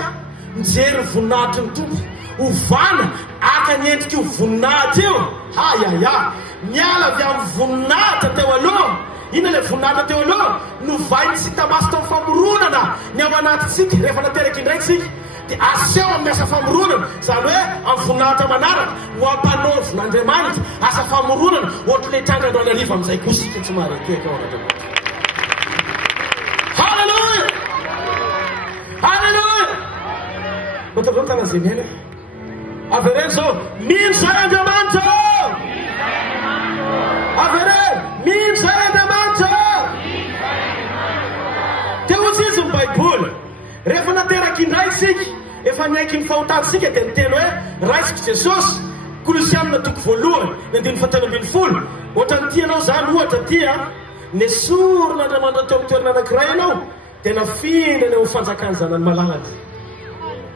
mijery voninahitry ny tompo ovana aka ny endriky ho voninahitra io. Ayaya, miala avy amin'ny voninahitra teo aloha. Ina le voninahitra teo aloha no vainy sy tamaso tao famoronana ny ao anatintsika rehefa nateraka indraiky sika. Dia aseho amin'ny asa famoronana, zany hoe amin'ny voninahitra manaraka ho ampanovon'Andriamanitra asa famoronana ohatr'ilay trangandro any ariva amin'izay koa sika tsy mahareteka ao an'Andriamanitra. Halleluja! Halleluja! Matavao tana zay miaina. Avereny zao, mino zay Andriamanitra! Avereny, mino zay Andriamanitra! Dia ozy izy ny Baiboly. Rehefa nateraka indray sika, efa niaiky ny fahotansika dia niteny hoe raisiko Jesosy. Kolosianina toko voalohany, ny 1:10. Ohatra ny tianao zany ohatra tia, nesoron'Andriamanitra teo amin'ny toerana anankiray ianao, dia nafindra ny ao fanjakany zanany malalany.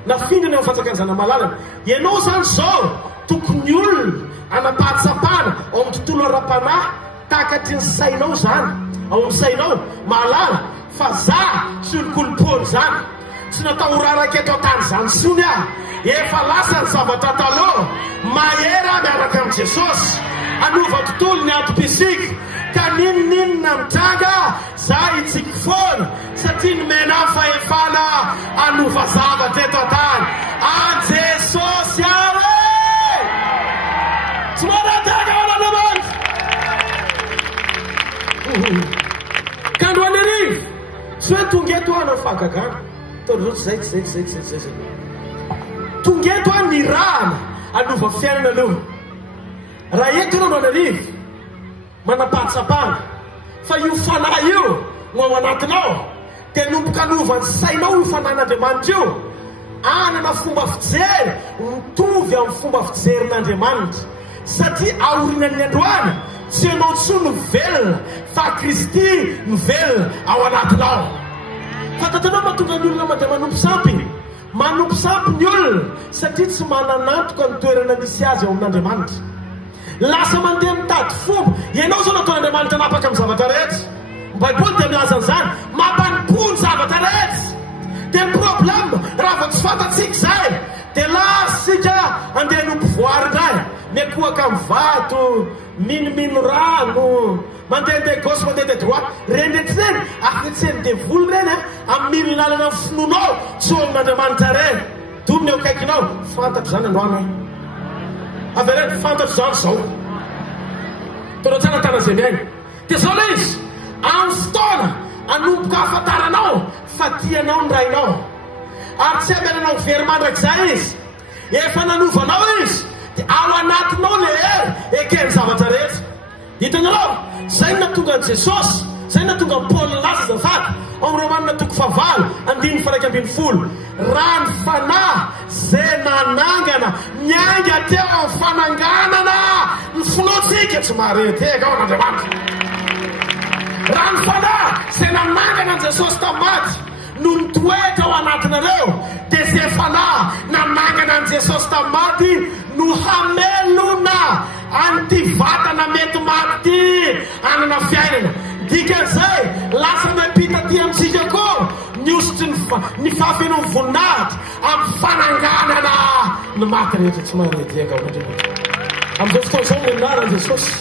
Nafindra ny ao fanjakany zanany malalany. Ianao zany zao tokony olona anapahatsapana ao amin'ny tontolo ara-panahy takatry ny sainao zany. Ao amin'ny sainao mahalala fa za sy olokolopolo zany tsy natao raraka eto an-tany zany sony aho. Efa lasa ny zavatra taloha mahera miaraka amin'ny Jesosy anova tontolo ny atom-pisika. Ka ninonina mitranga za itsika foana satria nomena ny fahefana anova zavatra eto an-tany. An Jesosy aho e! Tsy manataka ao an'Andriamanitra. Kandro any arivo tsy hoe tonga eto anao fahagagana. Torotsy zay. Tonga eto any ny rahana anova fiainana aloha. Raha eto anao any arivo manapahatsapana fa io fanahy io no ao anatinao dia nomboka anovany sainao io fanan'Andriamanitra io. Anana fomba fijery mitovy amin'ny fomba fijerin'Andriamanitra satria aorinan'ny androany tsy ianao tsoa no velona fa Kristy no velona ao anatinao. Fantatanao mahatonga ny olona mandeha manompo sampy ny olona satria tsy mananantoka ny toerana misy azy ao amin'Andriamanitra. Lasa mandeha mitady fomba. Ianao zao nataon'Andriamanitra napaka amin'ny zavatra rehetra. Baiboly dia milaza an'izany mampanimpony zavatra rehetra. Dia ny problème raha vao tsy fantatsika izay dia lasika andeha nompivoary indray miakohaka amin'ny vato, minomino rano, mandeha gauche mandeha droite. Renetrireny afetseny devoly reny amin'ny mily lalana ny finoanao tsy ho amin'Andriamanitra reny. Dominy eo akaikinao fantatro zany androany hoe avereny fantatro zany zao. Torotsana tana zay miaina. Dia zao lay izy amin'ny fotoana anomboka ahafantaranao fa tianao ny rainao ary tsy amenanao very mandrakizay izy. Efa nanovanao izy dia ao anatinao le ekeny zavatra rehetra. Hitanareo, zay natonga an' Jesosy, zay natonga an' Paoly laza zafady ao amin'ny Romanina toko 8:1-12. Raha ny fanahy zay nanangana mianga teo amin'ny fananganana ny finoantsika tsy mahareteka ao an'Andriamanitra. Raha ny fanahy zay nanangana an' Jesosy tamaty no nitoetra ao anatinareo dia zay fanahy nanangana an' Jesosy tamaty no hamelona an'ity vatana mety maty ty anana fiainana. Dikan'izay lasa miampita ty amintsika koa niositry ny fahafenony voninahitra amin'ny fananganana ny maty rehetra tsy mahareteka ao an'Andriamanitra. Amin'izao fotoana izao ny anaran' Jesosy.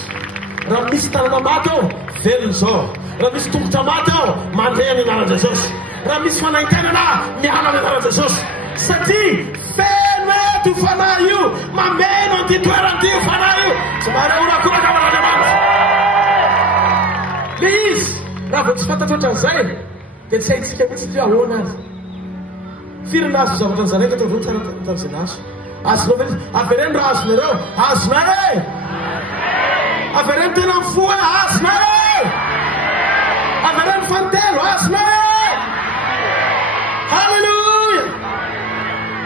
Raha misy tanana maty ao velona zao. Raha misy tongotra maty ao mandeha ny anaran' Jesosy. Raha misy fanahintenana miala ny anaran' Jesosy satria feno eto io fanahy io mameno an'ity toeran'ity io fanahy io tsy mahareorakoraka ao an'Andriamanitra. Le izy raha vao tsy fantatratra an'izay dia tsy haitsika mihitsy ty ahoana azy. Firy nazo zavatra nyzaraika tao voa tsara tan'izay nazo azonao ve avereny raha azonareo azona e avereny tena amin'ny fo e azona e avereny fantelo azona e. Halleluja,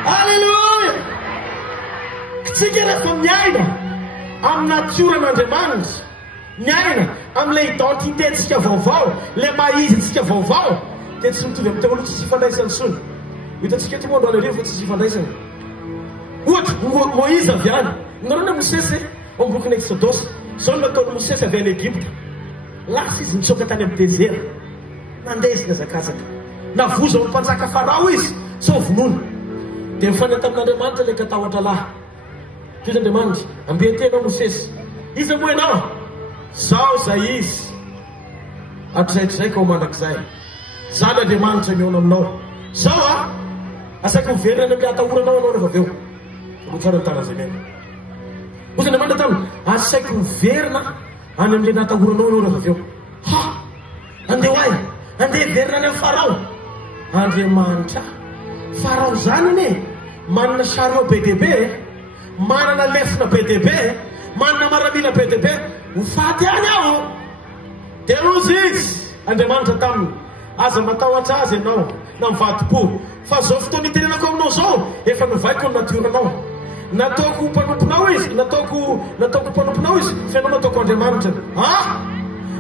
halleluja. Tsika rehefa miaina amin'ny natioran'Andriamanitra, miaina amin'ilay identitétsika vaovao, le maizintsika vaovao dia tsy mitovy amin'ny teoloha tsy ifandraisany sony. Hitantsika ty moa androany arivo fa tsy ifandraisany. Ohatra Moïse avy any nareo na Mosesy ao amin'ny bokin'ny Exodosy zao nataony Mosesy avy any Egypta. Lasa izy nitsoka tany amin'ny désert nandeha izy nazakazaka navoza ao ny mpanjaka Farao izy sao vonoina dia mifanay tamin'Andriamanitra ilay katahotra lahy. Izy Andriamanitra ambetenao Mosesy. Izy moa ianao zao zay izy hatrizay ka ho mandrakizay. Zany Andriamanitra miona aminao. Zao asaiko miverina any amin'ny atahoranao anao rehefa avy eo. Tsara ny tanany zay mena. Ozy Andriamanitra taminy asaiko miverina any amin'ilay natahoranao anao rehefa avy eo. Ha! Andeha hoay, andeha verina any amin'ny Farao. Andriamanitra, Farao zany ane manana chariot be dia be, manana lefina be dia be, manana maramila be dia be, ho faty any aho. Dia ozy izy Andriamanitra taminy, aza matahotra azy ianao na mivadi-po, fa zao fotoana itenenako aminao zao efa novaiko ny natioranao. Nataoko mpanomponao izy, nataoko mpanomponao izy, fa ianao nataoko Andriamanitra.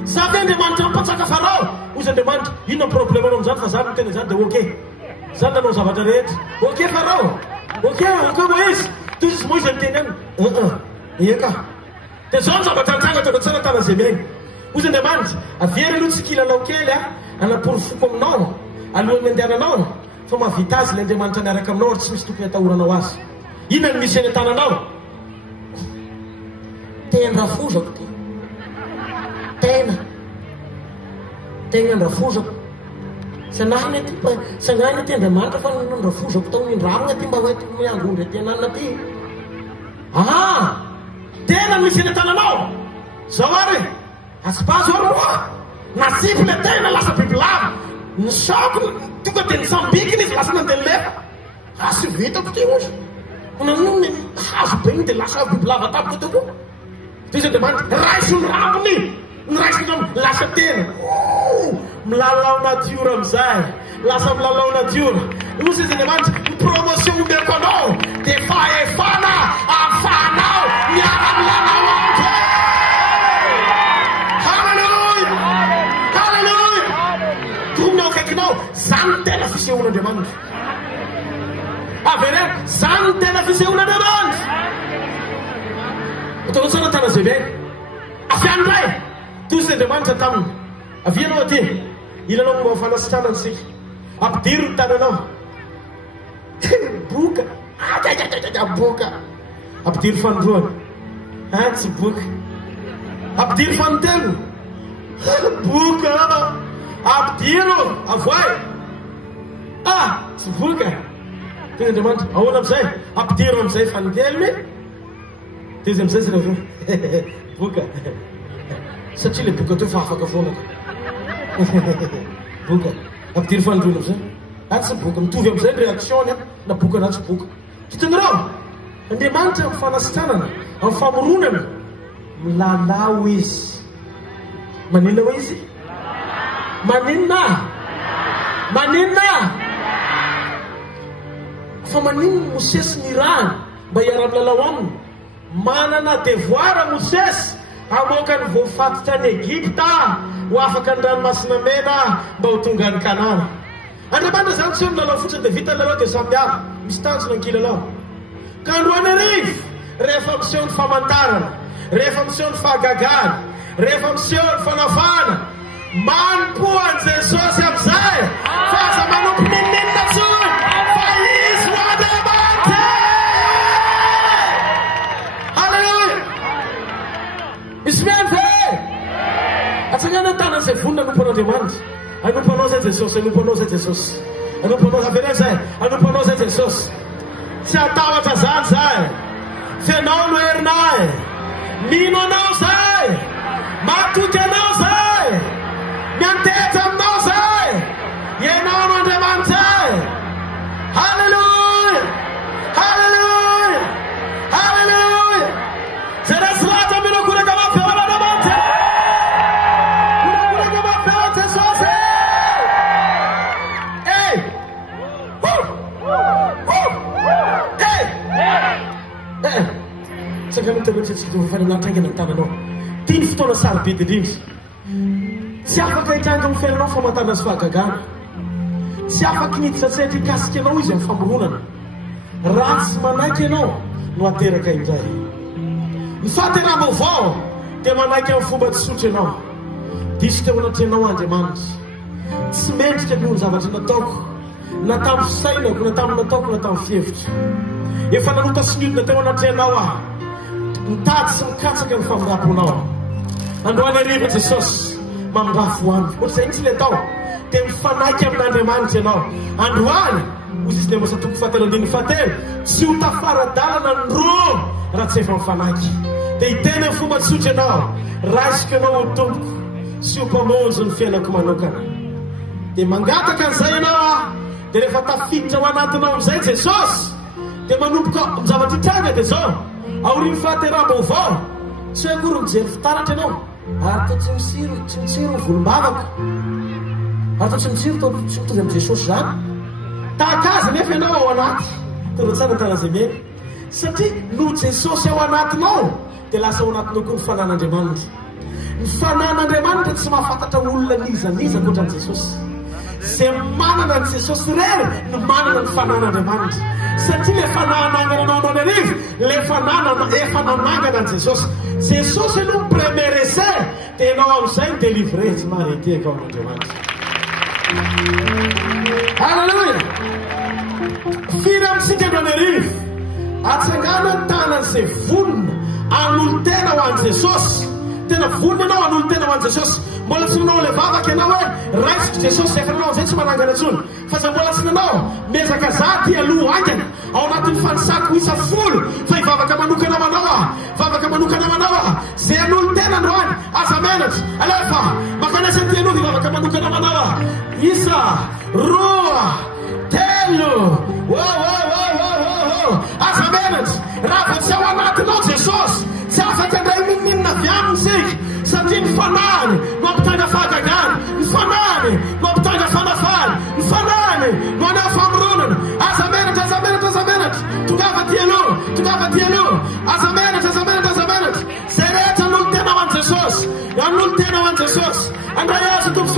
Zavy Andriamanitra mipatsaka Farao. Ozy Andriamanitra, inona problème anao amin'izany fa zany miteny zany dia ok. Zany nanao zavatra rehetra. Ok Farao, ok Moïse. Toy izy Moïse miteny any. Eka. Dia zao ny zavatra nitranga tonga tsara tana zay miaigny. Ozy Andriamanitra, avery aloha tsy kilalao kely anaporofoko aminao alohan'ny andehananao, fa mahavita azy ilay Andriamanitra miaraka aminao ary tsy misy tokony atahoranao azy. Inona ny misy eny an-tananao? Tendrafozako ty. Tegna ndrafozako. Sanahiny ty Andriamanitra fa ndrafozako tao nindrarina ty mba hoe ty miangondry aty anana ty. Tena misy eny an-tananao. Zao ary asipazo ary moa nasipy le tena lasa bibilava. Ny sako tonga dia nisambikiny izy lasa nandeha lefa. Asy vitako ty ozy. Nanony hazo be igny dia lasa bibilava tapiko toko. Toy izy Andriamanitra raiso ny rambony. Ny raiso ny rambony lasa tena. Milalao natiora amizay. Lasa milalao natiora. Ozy izy Andriamanitra ny promotion omeko anao dia fahefana ahafahanao miara milalao amiko. Halleluja! Halleluja! Tominao akaikinao, zany tena fisehoan'Andriamanitra. Avere, zany tena fisehoan'Andriamanitra. Ataoko tsara tana zay be. Afiandray. Toy izy Andriamanitra taminy. Avianao aty. Ilanao momba fanasitranana sika. Ampidiry ny tananao. Boka. Boka. Ampidiry fanondroana. Tsy boka. Ampidiry fanotelo. Boka. Ampidiry. Avoay. Tsy boka. Toy Andriamanitra, ahoana amizay? Ampidiry amizay fanontelony. Dia izy amizay zay aveo. Boka. Satria le boka teo fa afaka foana. Boka. Ampidiry fanondroana amizay. Tsy boka. Mitovy amizay ny réaction na boka na tsy boka. Kitonarao, Andriamanitra amin'ny fanasitranana, amin'ny famoronana, milalao izy. Maninona ho izy? Maninona? Maninona? Fa maninona Mosesy ny rany mba hiara-milalao aminy? Manana devoir Mosesy hamoaka ny voafatitra ny Egypta ho afaka ny ranomasina mena mba ho tonga ny Kanana. Andriamanitra zany tsy hoe milalao fotsiny dia vita ny lalao dia samy hafa. Misy tanjona ny kilalao. Ka androany arivo rehefa miseho ny famantarana, rehefa miseho ny fahagagana, rehefa miseho ny fanavana, manompoan Jesosy amizay fa aza manompo ninninona tsony fa izy ho Andriamanitra. Halleluja. Misy miany ve? Atsangana ny tanany izay vonona anompo an'Andriamanitra. Anompo anao zay Jesosy, anompo anao zay Jesosy. Anompo anao zavena zay, anompo anao zay Jesosy. Tsy atahotra zany zay. Fenao no herinay. Mino anao zay. Matoky anao zay. Miantehitra aminao zay. Ianao no Andriamanitra zay. Halleluja. Halleluja. Halleluja. Zay resy latra minokoraka mafeo an'Andriamanitra. Minokoraka mafeo an Jesosy. Saka mitabetretsika fananatra aingana ny tananao. Tia ny fotoana sarobe indrindra. Tsy afaka hitranga amin'ny fiainanao famantarana sy fahagagana. Tsy afaka niditsatsehatra hikasika anao izy amin'ny famoronana. Ratsy manaiky ianao no ateraka indray. Ny fahateram-baovao dia manaiky amin'ny fomba tsy sotro ianao. Diso teo anaty ianao Andriamanitra. Tsy mendrika noho ny zavatra nataoko na tamin'ny fisainako na tamin'ny nataoko na tamin'ny fievitra efa nanota sinodina teo anatrehanao aho mitady sy mikatsaka ny famiraponao androany ariva Jesosy mamindafo andro ohatr'izay mitsy le tao dia mifanaiky amin'Andriamanitra ianao androany ozy izy dia masatoko fatelandiny fatelo tsy ho tafaradalana ny roa raha tsy efa mifanaiky dia hiteny ny fomba tsotra ianao raisiko ianao ho tompoko sy ho mpamonjy ny fiainako manokana dia mangataka an'izay ianao ah dia rehefa tafiditra ao anatinao amin'izay Jesosy dia manomboka mizavatra itranga dia zao aoriny fahateram-baovao tsy hoe akory mijery fitaratra ianao ary to tsy mitsiro ny volombavako ary to tsy mitsiro to tsy mitovy amin'i Jesosy zany tahaka azy nefa ianao ao anaty tena tsara taran'izay mena satria no Jesosy ao anatinao dia lasa ao anatinao koa ny fanan'Andriamanitra ny fanan'Andriamanitra tsy mahafantatra olona nizaniza ankoatran'i Jesosy zay manana ny Jesosy rery no manana ny fanan'Andriamanitra satria le fananangana anao ny arivo le fananana efa nanangana ny Jesosy Jesosy no premerese dia ianao amin'izay ny délivre tsy mahareteka ao an'Andriamanitra halleluja firy amintsika andro any arivo atsangana ny tanan'izay vonona an'olo tena ho an'i Jesosy tena vonona ianao an'olo tena ho an'i Jesosy mbola tsy nanao le vavaka ianao hoe raisiko Jesosy efa nanao zay tsy manangana antsony fa zay mbola tsy nanao mezaka zaty aloha angana ao anatin'ny fanisako isa folo fa hivavaka manokana manao ah vavaka manokana manao ah zay an'olo tena androany aza menatra alefa makanesa ty aloha hivavaka manokana manao ah isa roa telo aza menatra raha va tsy ao anatinao Jesosy tsy afaka andray mininina avy aminy sika satria ny fanany mampitanga fahagagana ny fanany mampitanga fanafany ny fanany manao famoronana aza menatra aza menatra aza menatra tongava ty aloha aza menatra zay rehetra an'olo tena ho an'i Jesosy an'olo tena ho an'i Jesosy andray azy tompo